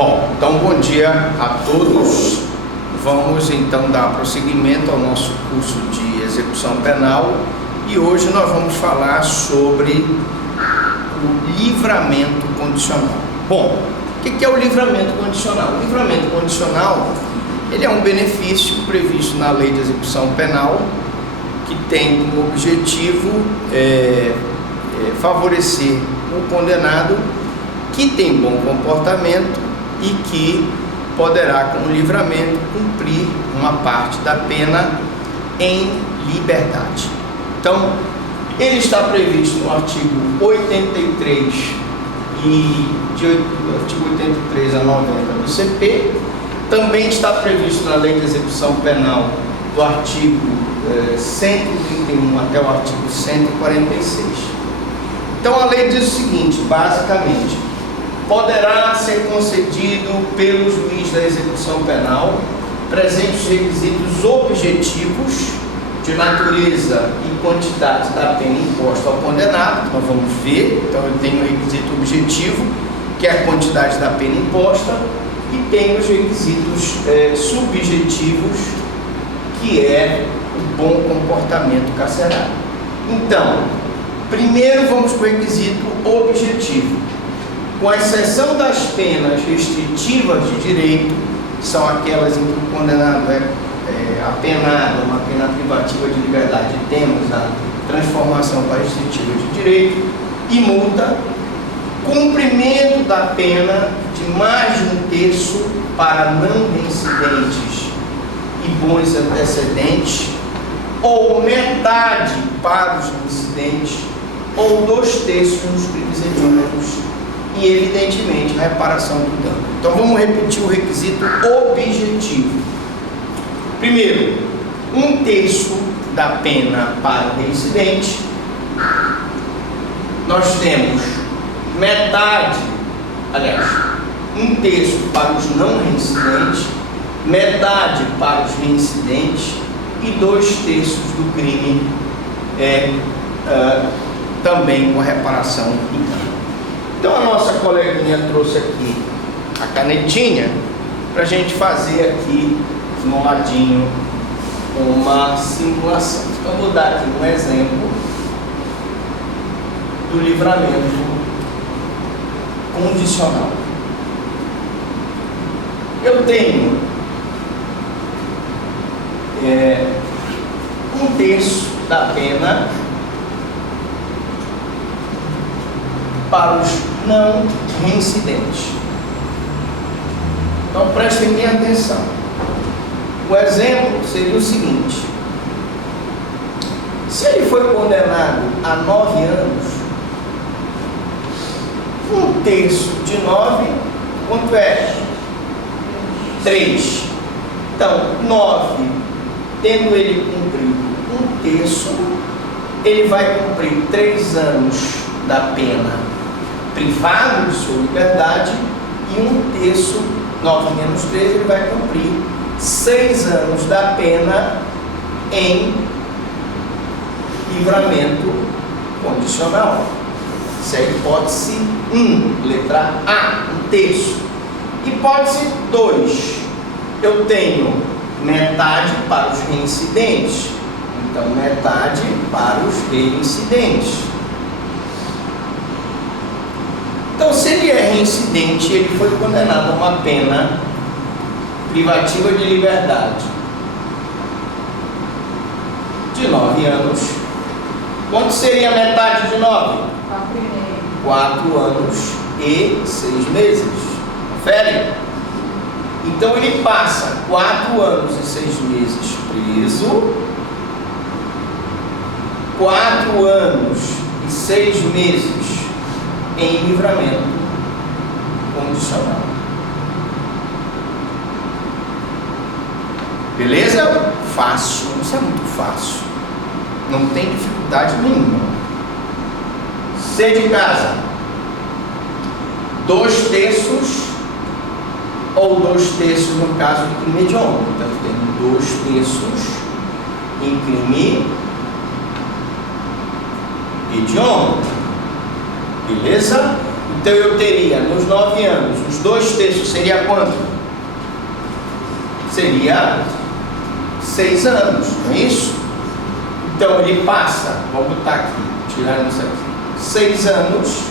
Bom, então bom dia a todos. Vamos então dar prosseguimento ao nosso curso de execução penal e hoje nós vamos falar sobre o livramento condicional. Bom, o que é o livramento condicional? O livramento condicional ele é um benefício previsto na Lei de Execução Penal que tem como objetivo favorecer o condenado que tem bom comportamento e que poderá, com o livramento, cumprir uma parte da pena em liberdade. Então, ele está previsto no artigo 83 artigo 83 a 90 do CP, também está previsto na Lei de Execução Penal do artigo 131 até o artigo 146. Então, a lei diz o seguinte, basicamente: poderá ser concedido pelo juiz da execução penal presentes requisitos objetivos de natureza e quantidade da pena imposta ao condenado, que nós vamos ver. Então ele tem um requisito objetivo, que é a quantidade da pena imposta, e tem os requisitos subjetivos, que é o bom comportamento carcerário. Então, primeiro vamos para o requisito objetivo. Com exceção das penas restritivas de direito, que são aquelas em que o condenado é apenado, uma pena privativa de liberdade, temos a transformação para restritiva de direito e multa, cumprimento da pena de mais de um terço para não reincidentes e bons antecedentes, ou metade para os reincidentes, ou 2/3 nos crimes hediondos, e evidentemente a reparação do dano. Então vamos repetir o requisito objetivo. Primeiro, 1/3 da pena para o reincidente. Nós temos metade, aliás, 1/3 para os não reincidentes, metade para os reincidentes e 2/3 do crime também com a reparação do dano. Então a nossa coleguinha trouxe aqui a canetinha para a gente fazer aqui no ladinho uma simulação. Então eu vou dar aqui um exemplo do livramento condicional. Eu tenho 1/3 da pena para os não reincidentes. Então prestem bem atenção. O exemplo seria o seguinte: se ele foi condenado a 9 anos, 1/3 de 9, quanto é? 3. Então, 9, tendo ele cumprido 1/3, ele vai cumprir 3 anos da pena privado de sua liberdade e 1/3, 9 menos 3, ele vai cumprir 6 anos da pena em livramento condicional. Essa é a hipótese 1, letra A, 1/3. Hipótese 2, eu tenho metade para os reincidentes, então metade para os reincidentes. Então, se ele é reincidente, ele foi condenado a uma pena privativa de liberdade de 9 anos. Quanto seria a metade de 9? 4 anos e 6 meses. Confere? Então, ele passa 4 anos e 6 meses preso, 4 anos e 6 meses em livramento condicional. Beleza? Fácil, isso é muito fácil. Não tem dificuldade nenhuma. C de casa, 2/3 ou 2/3 no caso de crime hediondo. Então tem 2/3 em crime hediondo. Beleza? Então eu teria, nos 9 anos, os 2/3 seria quanto? Seria 6 anos, não é isso? Então ele passa, vou botar aqui, tirar isso aqui, 6 anos,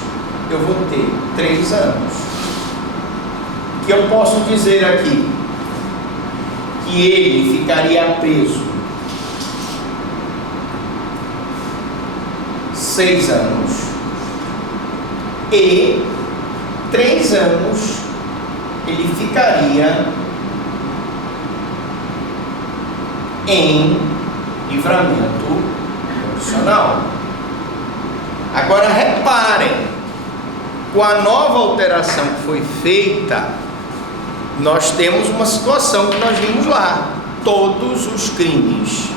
eu vou ter 3 anos. O que eu posso dizer aqui? Que ele ficaria preso 6 anos e 3 anos ele ficaria em livramento condicional. Agora reparem, com a nova alteração que foi feita, nós temos uma situação que nós vimos lá: todos os crimes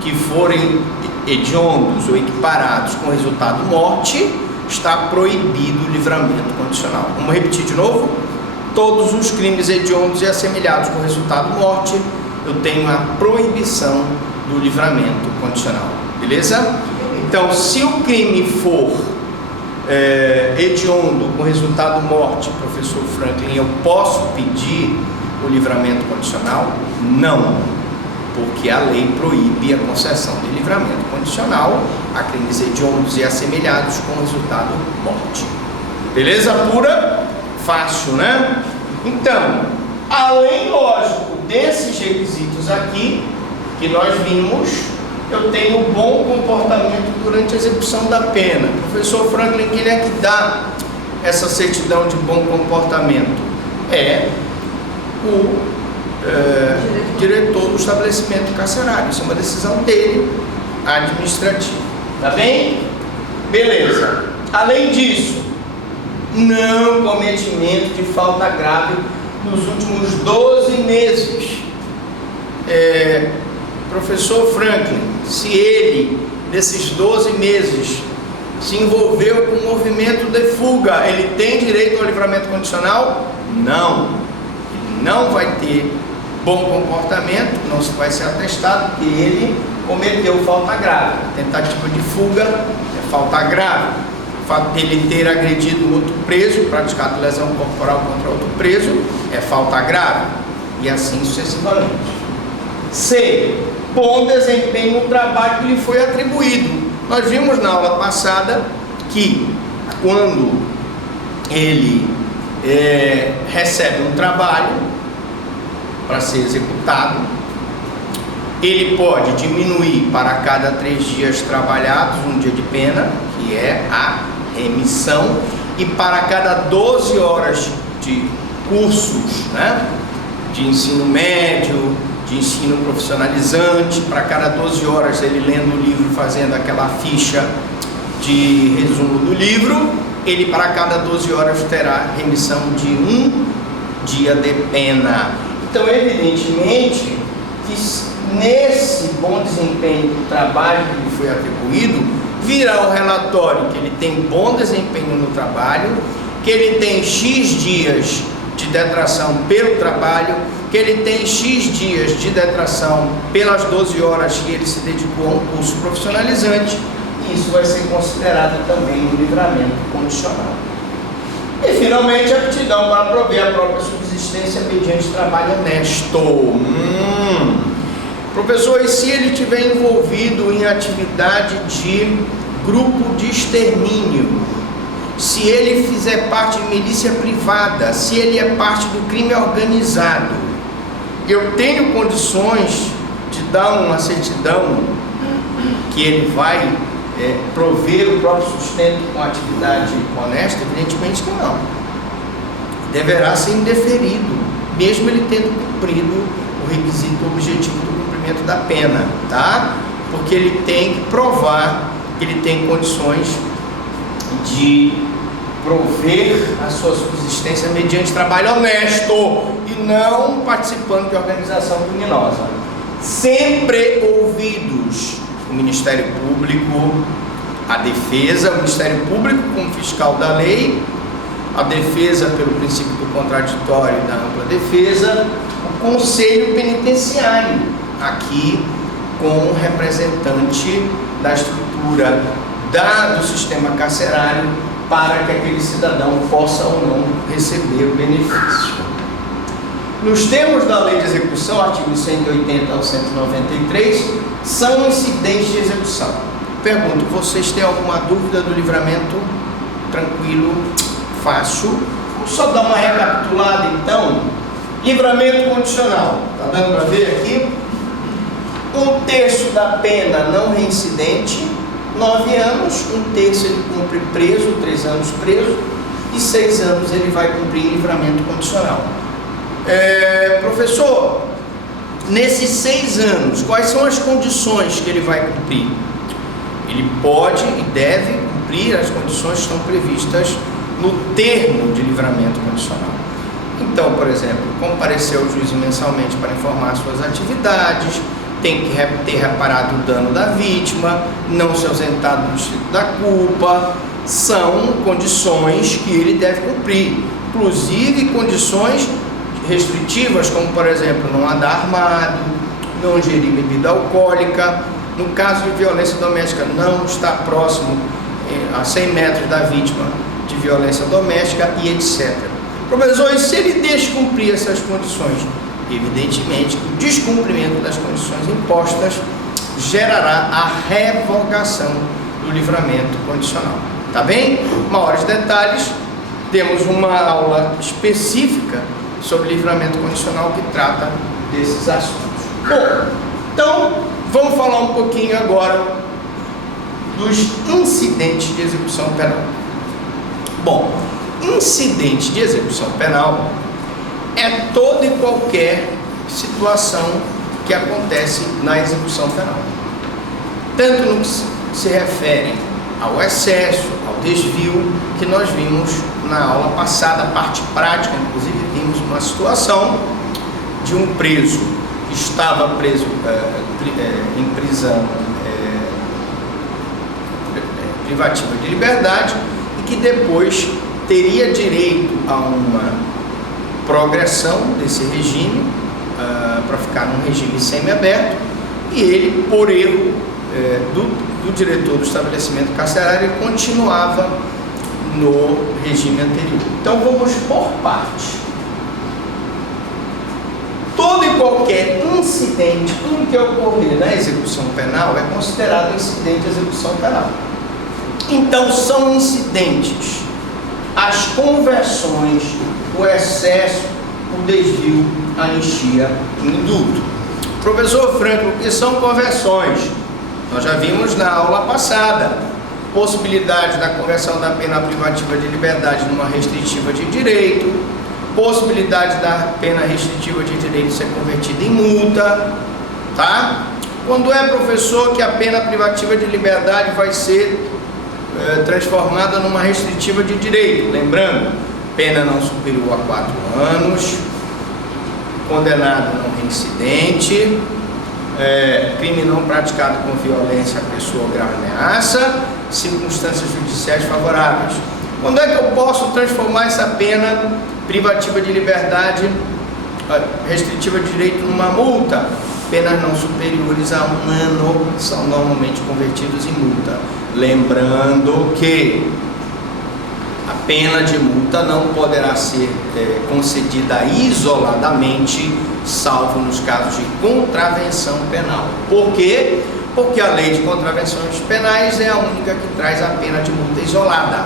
que forem hediondos ou equiparados com resultado morte, está proibido o livramento condicional. Vamos repetir de novo? Todos os crimes hediondos e assemelhados com resultado morte, eu tenho a proibição do livramento condicional. Beleza? Então, se o crime for hediondo com resultado morte, professor Franklin, eu posso pedir o livramento condicional? Não, porque a lei proíbe a concessão de livramento condicional a crimes hediondos e assemelhados com resultado morte. Beleza pura? Fácil, né? Então, além, lógico, desses requisitos aqui que nós vimos, eu tenho bom comportamento durante a execução da pena. Professor Franklin, quem é que dá essa certidão de bom comportamento? É o diretor do estabelecimento carcerário. Isso é uma decisão dele, administrativa. Tá bem? Beleza. Além disso, não cometimento de falta grave nos últimos 12 meses. Professor Franklin, se ele, nesses 12 meses, se envolveu com um movimento de fuga, ele tem direito ao livramento condicional? Não. Ele não vai ter bom comportamento, não se vai ser atestado que ele cometeu falta grave. Tentativa de fuga é falta grave. O fato dele ter agredido outro preso, praticado lesão corporal contra outro preso, é falta grave. E assim sucessivamente. C. Bom desempenho no trabalho que lhe foi atribuído. Nós vimos na aula passada que quando ele recebe um trabalho para ser executado, ele pode diminuir para cada 3 dias trabalhados um dia de pena, que é a remissão, e para cada 12 horas de cursos, né, de ensino médio, de ensino profissionalizante, para cada 12 horas ele lendo o livro, fazendo aquela ficha de resumo do livro, ele para cada 12 horas terá remissão de 1 dia de pena. Então, evidentemente, que nesse bom desempenho do trabalho que lhe foi atribuído, virá o relatório que ele tem bom desempenho no trabalho, que ele tem X dias de detração pelo trabalho, que ele tem X dias de detração pelas 12 horas que ele se dedicou a um curso profissionalizante, e isso vai ser considerado também um livramento condicional. E finalmente a aptidão para prover a própria subsistência mediante trabalho honesto. Professor, e se ele estiver envolvido em atividade de grupo de extermínio? Se ele fizer parte de milícia privada, se ele é parte do crime organizado, eu tenho condições de dar uma certidão que ele vai prover o próprio sustento com atividade honesta? Evidentemente que não. Deverá ser indeferido, mesmo ele tendo cumprido o requisito objetivo do cumprimento da pena, tá? Porque ele tem que provar que ele tem condições de prover a sua subsistência mediante trabalho honesto e não participando de organização criminosa. Sempre ouvidos o Ministério Público, a defesa, o Ministério Público como fiscal da lei, a defesa pelo princípio do contraditório e da ampla defesa, o Conselho Penitenciário, aqui com o representante da estrutura do sistema carcerário para que aquele cidadão possa ou não receber o benefício. Nos termos da lei de execução, artigo 180 ao 193, são incidentes de execução. Pergunto, vocês têm alguma dúvida do livramento? Tranquilo, fácil. Vamos só dar uma recapitulada então. Livramento condicional, está dando para ver aqui? 1/3 da pena não reincidente, 9 anos, 1/3 ele cumpre preso, 3 anos preso, e 6 anos ele vai cumprir em livramento condicional. Professor, nesses 6 anos, quais são as condições que ele vai cumprir? Ele pode e deve cumprir as condições que estão previstas no termo de livramento condicional. Então, por exemplo, comparecer ao juízo mensalmente para informar suas atividades, tem que ter reparado o dano da vítima, não se ausentar do distrito da culpa, são condições que ele deve cumprir, inclusive condições restritivas, como por exemplo, não andar armado, não ingerir bebida alcoólica, no caso de violência doméstica, não estar próximo a 100 metros da vítima de violência doméstica e etc. Professor, e se ele descumprir essas condições? Evidentemente que o descumprimento das condições impostas gerará a revogação do livramento condicional. Tá bem? Maiores detalhes, temos uma aula específica sobre livramento condicional que trata desses assuntos. Bom, então vamos falar um pouquinho agora dos incidentes de execução penal. Bom, incidente de execução penal é toda e qualquer situação que acontece na execução penal, tanto no que se refere ao excesso, ao desvio, que nós vimos na aula passada, a parte prática, inclusive vimos uma situação de um preso que estava preso em prisão privativa de liberdade e que depois teria direito a uma progressão desse regime para ficar num regime semiaberto, e ele, por erro do diretor do estabelecimento carcerário, ele continuava no regime anterior. Então vamos por parte. Todo e qualquer incidente, tudo que ocorrer na execução penal é considerado incidente de execução penal. Então são incidentes as conversões, o excesso, o desvio, a anistia e o indulto. Professor Franco, o que são conversões? Nós já vimos na aula passada. Possibilidade da conversão da pena privativa de liberdade numa restritiva de direito, possibilidade da pena restritiva de direito ser convertida em multa, tá? Quando é, professor, que a pena privativa de liberdade vai ser transformada numa restritiva de direito? Lembrando, pena não superior a 4 anos, condenado não reincidente, crime não praticado com violência à pessoa ou grave ameaça, circunstâncias judiciais favoráveis. Quando é que eu posso transformar essa pena privativa de liberdade, restritiva de direito, numa multa? Penas não superiores a 1 ano são normalmente convertidos em multa. Lembrando que a pena de multa não poderá ser concedida isoladamente, salvo nos casos de contravenção penal. Por quê? Porque a lei de contravenções penais é a única que traz a pena de multa isolada.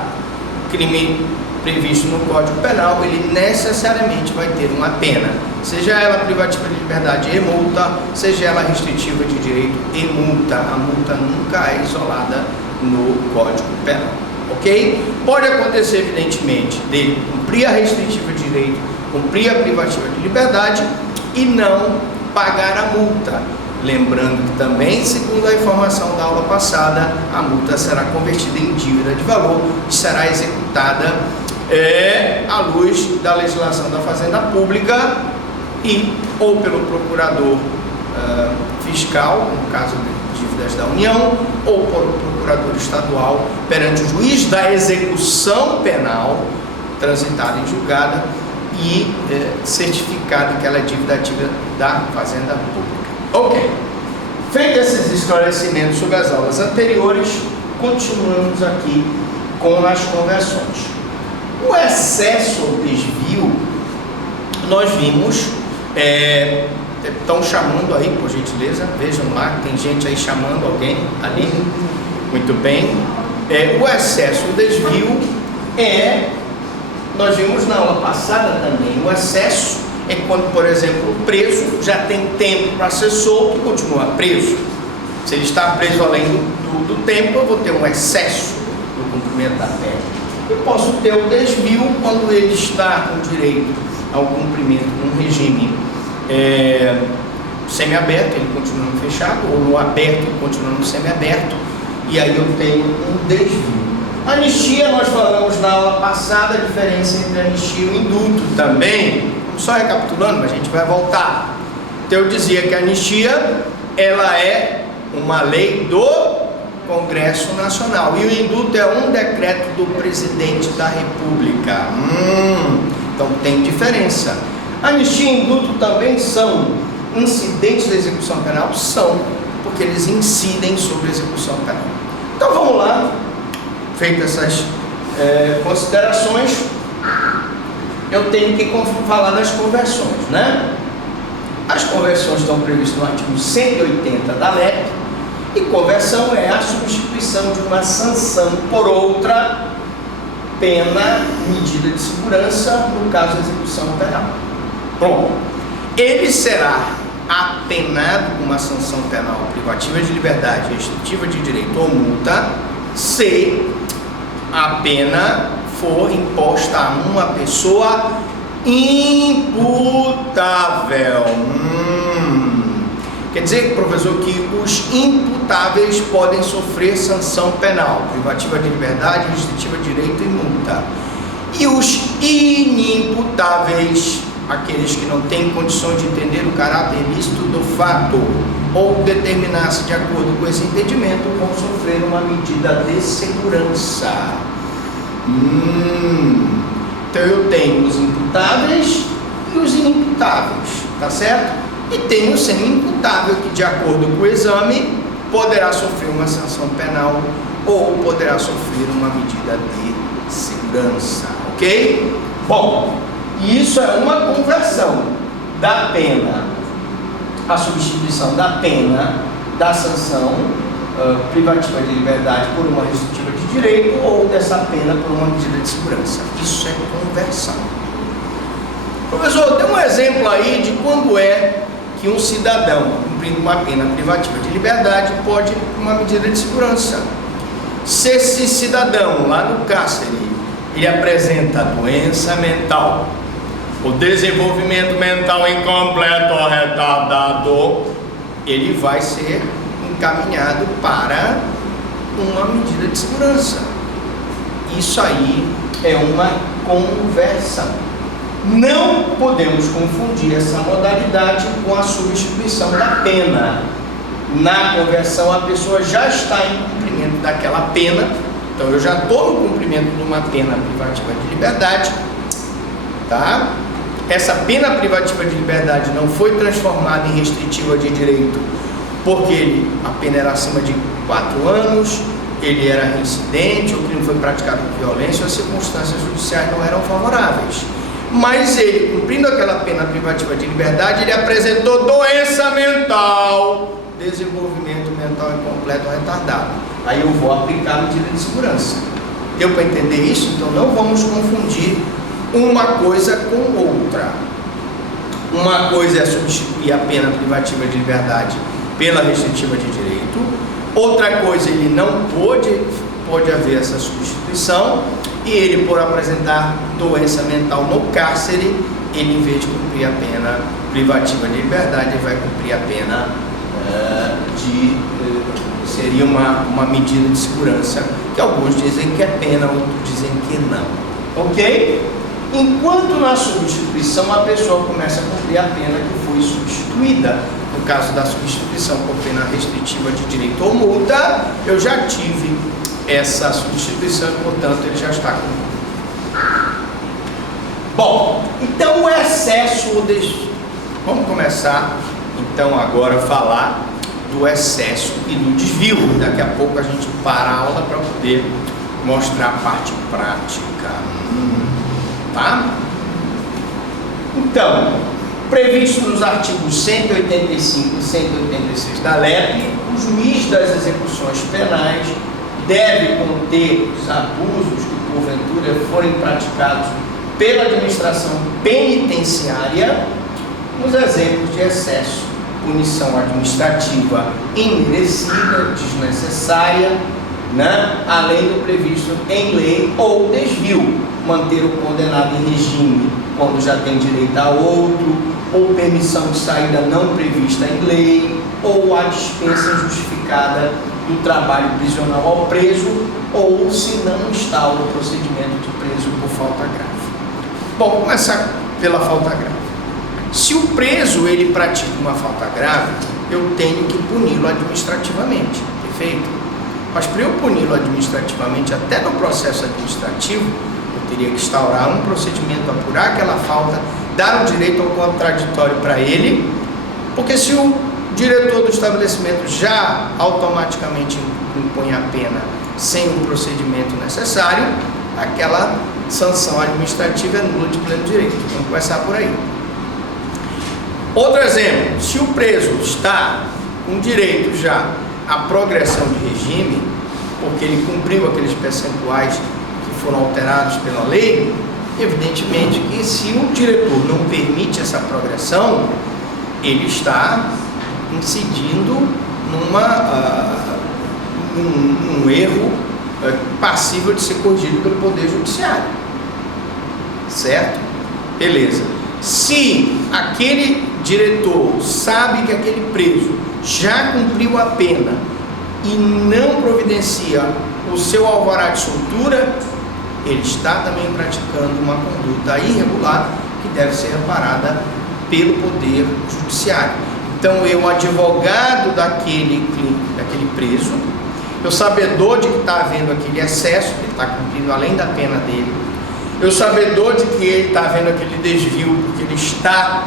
Crime previsto no Código Penal, ele necessariamente vai ter uma pena, seja ela privativa de liberdade e multa, seja ela restritiva de direito e multa. A multa nunca é isolada no Código Penal, ok? Pode acontecer, evidentemente, dele cumprir a restritiva de direito, cumprir a privativa de liberdade e não pagar a multa. Lembrando que também, segundo a informação da aula passada, a multa será convertida em dívida de valor e será executada à luz da legislação da Fazenda Pública e ou pelo procurador fiscal, no caso de dívidas da União, ou pelo procurador estadual perante o juiz da execução penal, transitada em julgada e certificado que ela é dívida ativa da Fazenda Pública. Ok, feito esses esclarecimentos sobre as aulas anteriores, continuamos aqui com as conversões. O excesso ou desvio, nós vimos, estão chamando aí, por gentileza, vejam lá, tem gente aí chamando alguém ali, muito bem. O excesso, o desvio nós vimos na aula passada também, o excesso é quando, por exemplo, o preso já tem tempo para ser solto e continua preso. Se ele está preso além do tempo, eu vou ter um excesso no cumprimento da pena. E posso ter o desvio quando ele está com direito ao cumprimento de um regime semiaberto, ele continua no fechado, ou no aberto, ele continua no semiaberto, e aí eu tenho um desvio. Anistia, nós falamos na aula passada a diferença entre anistia e o indulto também. Só recapitulando, mas a gente vai voltar. Então eu dizia que a anistia, ela é uma lei do Congresso Nacional, e o indulto é um decreto do presidente da República. Então tem diferença. Anistia e indulto também são incidentes da execução penal? São, porque eles incidem sobre a execução penal. Então vamos lá, feitas essas considerações, eu tenho que falar das conversões, né? As conversões estão previstas no artigo 180 da LEP, e conversão é a substituição de uma sanção por outra pena, medida de segurança, no caso da execução penal. Pronto. Ele será apenado com uma sanção penal privativa de liberdade, restritiva de direito ou multa, se a pena for imposta a uma pessoa imputável. Quer dizer, professor, que os imputáveis podem sofrer sanção penal, privativa de liberdade, restritiva de direito e multa. E os inimputáveis, aqueles que não têm condição de entender o caráter ilícito do fato ou determinar-se de acordo com esse entendimento, vão sofrer uma medida de segurança. Então eu tenho os imputáveis e os inimputáveis, tá certo? E tenho o semi-imputável, que de acordo com o exame poderá sofrer uma sanção penal ou poderá sofrer uma medida de segurança, ok? Bom, isso é uma conversão da pena, a substituição da pena, da sanção privativa de liberdade por uma restritiva de direito ou dessa pena por uma medida de segurança. Isso é conversão. Professor, tem um exemplo aí de quando é que um cidadão, cumprindo uma pena privativa de liberdade, pode uma medida de segurança. Se esse cidadão lá no cárcere, ele apresenta doença mental, o desenvolvimento mental incompleto ou retardado, ele vai ser encaminhado para uma medida de segurança. Isso aí é uma conversão. Não podemos confundir essa modalidade com a substituição da pena. Na conversão, a pessoa já está em cumprimento daquela pena, então eu já estou no cumprimento de uma pena privativa de liberdade, tá? Essa pena privativa de liberdade não foi transformada em restritiva de direito, porque a pena era acima de 4 anos, ele era reincidente, o crime foi praticado com violência, as circunstâncias judiciais não eram favoráveis. Mas ele, cumprindo aquela pena privativa de liberdade, ele apresentou doença mental, desenvolvimento mental incompleto ou retardado. Aí eu vou aplicar a medida de segurança. Deu para entender isso? Então não vamos confundir uma coisa com outra. Uma coisa é substituir a pena privativa de liberdade pela restritiva de direito. Outra coisa, ele não pode haver essa substituição, e ele, por apresentar doença mental no cárcere, ele, em vez de cumprir a pena privativa de liberdade, ele vai cumprir a pena seria uma medida de segurança, que alguns dizem que é pena, outros dizem que não, ok? Enquanto na substituição a pessoa começa a cumprir a pena que foi substituída. No caso da substituição por pena restritiva de direito ou multa, eu já tive essa substituição e, portanto, ele já está cumprido. Bom, então o excesso vamos começar então agora a falar do excesso e do desvio. Daqui a pouco a gente para a aula para poder mostrar a parte prática. Tá? Então, previsto nos artigos 185 e 186 da LEP, o juiz das execuções penais deve conter os abusos que porventura forem praticados pela administração penitenciária nos exemplos de excesso, punição administrativa imerecida, desnecessária, né? Além do previsto em lei, ou desvio, manter o condenado em regime quando já tem direito a outro, ou permissão de saída não prevista em lei, ou a dispensa injustificada do trabalho prisional ao preso, ou se não instaura o procedimento de preso por falta grave. Bom, vamos começar pela falta grave. Se o preso ele pratica uma falta grave, eu tenho que puni-lo administrativamente, perfeito? Mas para eu puni-lo administrativamente, até no processo administrativo, eu teria que instaurar um procedimento, apurar aquela falta, dar o direito ao contraditório para ele, porque se o diretor do estabelecimento já automaticamente impõe a pena sem o procedimento necessário, aquela sanção administrativa é nula de pleno direito. Vamos começar por aí. Outro exemplo, se o preso está com direito já à progressão de regime, porque ele cumpriu aqueles percentuais que foram alterados pela lei, evidentemente que se o diretor não permite essa progressão, ele está incidindo num erro passível de ser corrigido pelo Poder Judiciário. Certo? Beleza. Se aquele diretor sabe que aquele preso já cumpriu a pena e não providencia o seu alvará de soltura, ele está também praticando uma conduta irregular que deve ser reparada pelo Poder Judiciário. Então, eu, advogado daquele preso, eu sabedor de que está havendo aquele excesso, ele está cumprindo além da pena dele, eu sabedor de que ele está havendo aquele desvio, porque ele está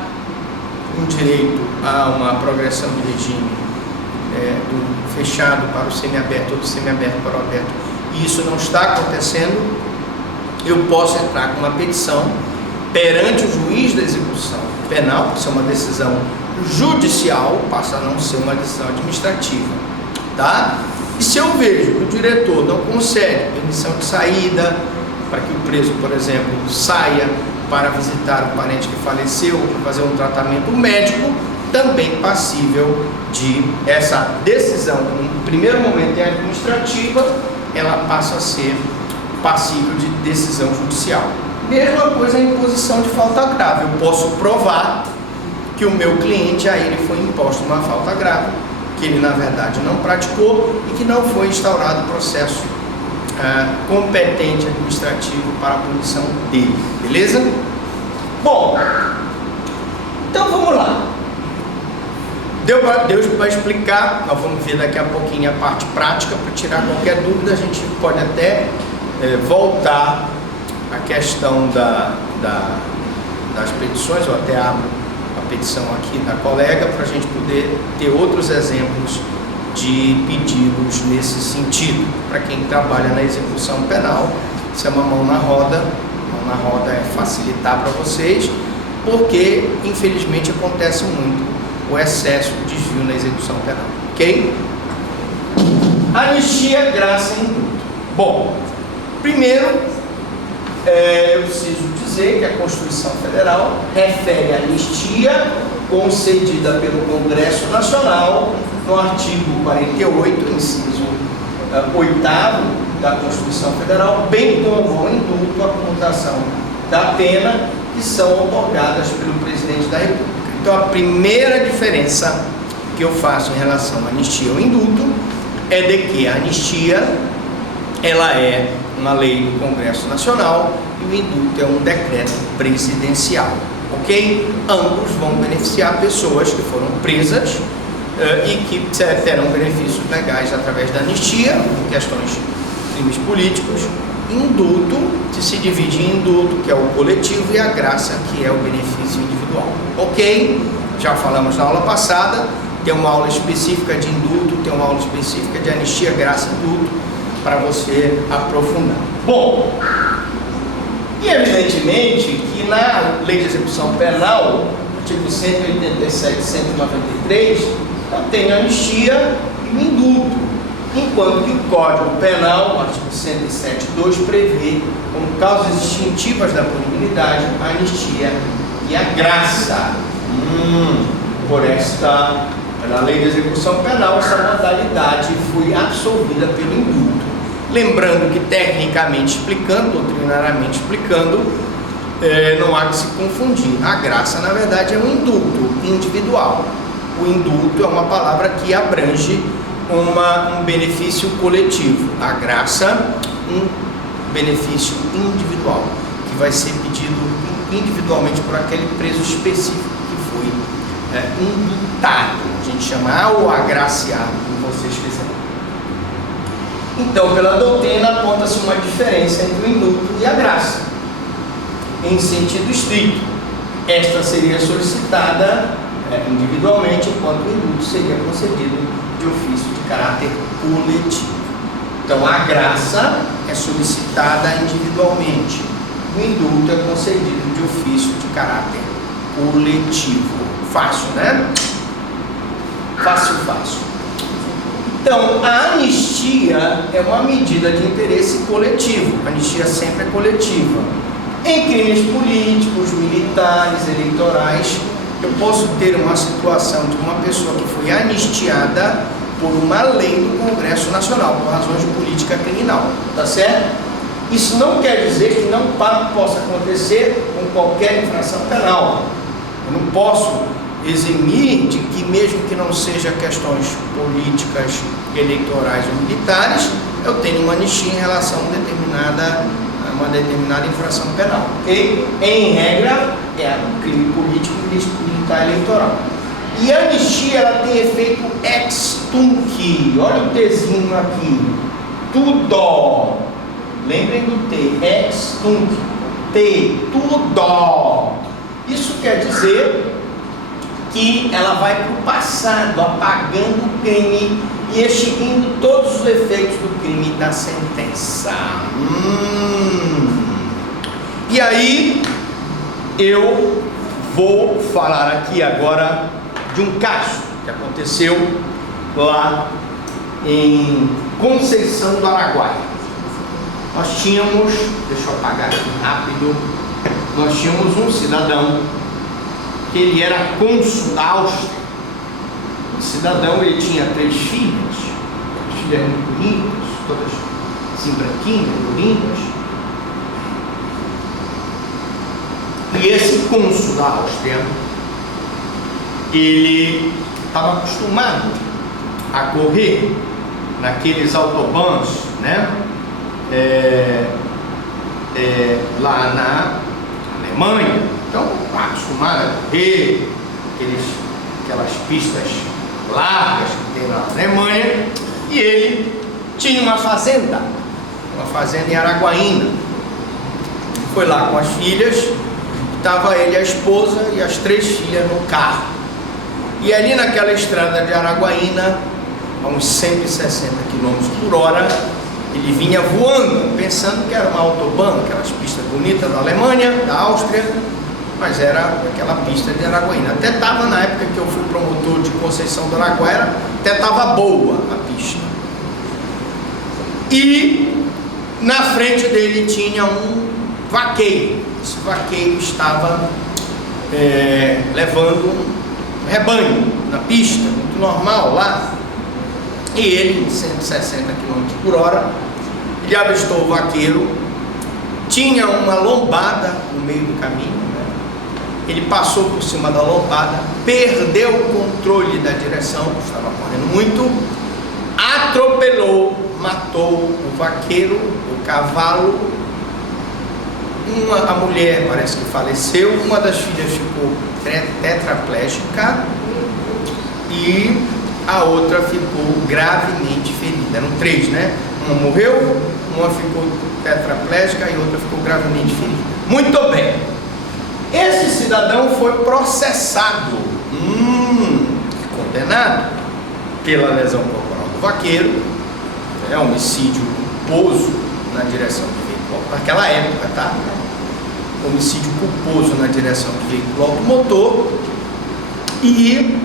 com direito a uma progressão de regime do fechado para o semiaberto ou do semiaberto para o aberto, e isso não está acontecendo, eu posso entrar com uma petição perante o juiz da execução penal, que isso é uma decisão judicial, passa a não ser uma decisão administrativa, tá? E se eu vejo que o diretor não concede permissão de saída para que o preso, por exemplo, saia para visitar o parente que faleceu ou para fazer um tratamento médico, também passível de essa decisão, no primeiro momento é administrativa, ela passa a ser passível de decisão judicial. Mesma coisa a imposição de falta grave, eu posso provar que o meu cliente, a ele foi imposto uma falta grave, que ele na verdade não praticou e que não foi instaurado o processo competente administrativo para a punição dele, beleza? Bom, então vamos lá. Deu para explicar, nós vamos ver daqui a pouquinho a parte prática, para tirar qualquer dúvida, a gente pode até voltar à questão das petições, eu até abro a petição aqui da colega, para a gente poder ter outros exemplos de pedidos nesse sentido. Para quem trabalha na execução penal, isso é uma mão na roda. Mão na roda é facilitar para vocês, porque infelizmente acontece muito o excesso de desvio na execução penal, ok? Anistia, graça e indulto. Bom, primeiro eu preciso dizer que a Constituição Federal refere a anistia concedida pelo Congresso Nacional no artigo 48, inciso 8º da Constituição Federal, bem como ao indulto, a comutação da pena, que são otorgadas pelo Presidente da República. Então, a primeira diferença que eu faço em relação à anistia ou indulto é de que a anistia, ela é uma lei do Congresso Nacional e o indulto é um decreto presidencial, ok? Ambos vão beneficiar pessoas que foram presas e que terão benefícios legais através da anistia, questões de crimes políticos. Indulto, que se divide em indulto, que é o coletivo, e a graça, que é o benefício individual, ok? Já falamos na aula passada, tem uma aula específica de indulto, tem uma aula específica de anistia, graça e indulto. para você aprofundar. Bom, e evidentemente que na Lei de Execução Penal, artigo 187 e 193, eu tenho anistia e o indulto, enquanto que o Código Penal, artigo 107.2, prevê como causas extintivas da punibilidade a anistia e a graça. Pela Lei de Execução Penal, essa modalidade foi absolvida pelo indulto. Lembrando que, tecnicamente explicando, doutrinariamente explicando, não há que se confundir. A graça, na verdade, é um indulto individual. O indulto é uma palavra que abrange um benefício coletivo. A graça, um benefício individual, que vai ser pedido individualmente por aquele preso específico que foi indultado. A gente chama o agraciado, como vocês quiserem. Então, pela doutrina, aponta-se uma diferença entre o indulto e a graça, em sentido estrito. Esta seria solicitada individualmente, enquanto o indulto seria concedido de ofício de caráter coletivo. Então, a graça é solicitada individualmente, o indulto é concedido de ofício de caráter coletivo. Fácil, né? Fácil. Então, a anistia é uma medida de interesse coletivo. A anistia sempre é coletiva. Em crimes políticos, militares, eleitorais, eu posso ter uma situação de uma pessoa que foi anistiada por uma lei do Congresso Nacional, por razões de política criminal, tá certo? Isso não quer dizer que não possa acontecer com qualquer infração penal. Eu não posso eximir de que, mesmo que não seja questões políticas, eleitorais ou militares, eu tenho uma anistia em relação a uma determinada infração penal, ok? Em regra, é um crime político, militar, eleitoral. E a anistia, ela tem efeito ex tunc. Olha o Tzinho aqui. Tudo. Lembrem do T. Ex tunc. T. Tudo. Isso quer dizer que ela vai para o passado, apagando o crime e extinguindo todos os efeitos do crime da sentença. E aí, eu vou falar aqui agora de um caso que aconteceu lá em Conceição do Araguaia. Nós tínhamos, deixa eu apagar aqui rápido, nós tínhamos um cidadão que ele era cônsul da Áustria. O cidadão, ele tinha 3 filhas, as filhas muito bonitas, todas assim branquinhas, lindas. E esse cônsul da Áustria, ele estava acostumado a correr naqueles autobans, né? Lá na Alemanha. Então, acostumado a correr aquelas pistas largas que tem na Alemanha. E ele tinha uma fazenda em Araguaína. Foi lá com as filhas, estava ele, a esposa e as 3 filhas no carro. E ali naquela estrada de Araguaína, a uns 160 km por hora, ele vinha voando, pensando que era uma autobahn, aquelas pistas bonitas da Alemanha, da Áustria, mas era aquela pista de Araguaína. Até estava, na época que eu fui promotor de Conceição do Araguaia, até estava boa a pista. E na frente dele tinha um vaqueiro. Esse vaqueiro estava levando um rebanho na pista, muito normal lá. E ele, em 160 km por hora, ele avistou o vaqueiro, tinha uma lombada no meio do caminho, né? Ele passou por cima da lombada, perdeu o controle da direção, estava correndo muito, atropelou, matou o vaqueiro, o cavalo, a mulher parece que faleceu, uma das filhas ficou tetraplégica e a outra ficou gravemente ferida. Eram 3, né? Uma morreu, uma ficou tetraplégica e outra ficou gravemente ferida. Muito bem. Esse cidadão foi processado, condenado pela lesão corporal do vaqueiro, homicídio culposo na direção de veículo, naquela época, tá? Homicídio culposo na direção de veículo automotor. E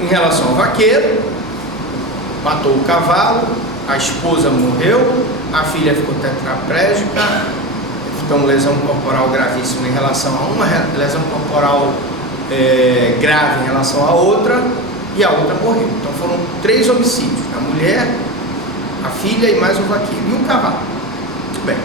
em relação ao vaqueiro, matou o cavalo, a esposa morreu, a filha ficou tetraplégica, então lesão corporal gravíssima em relação a uma, lesão corporal grave em relação à outra, e a outra morreu. Então foram 3 homicídios, a mulher, a filha e mais o vaqueiro, e o cavalo. Muito bem.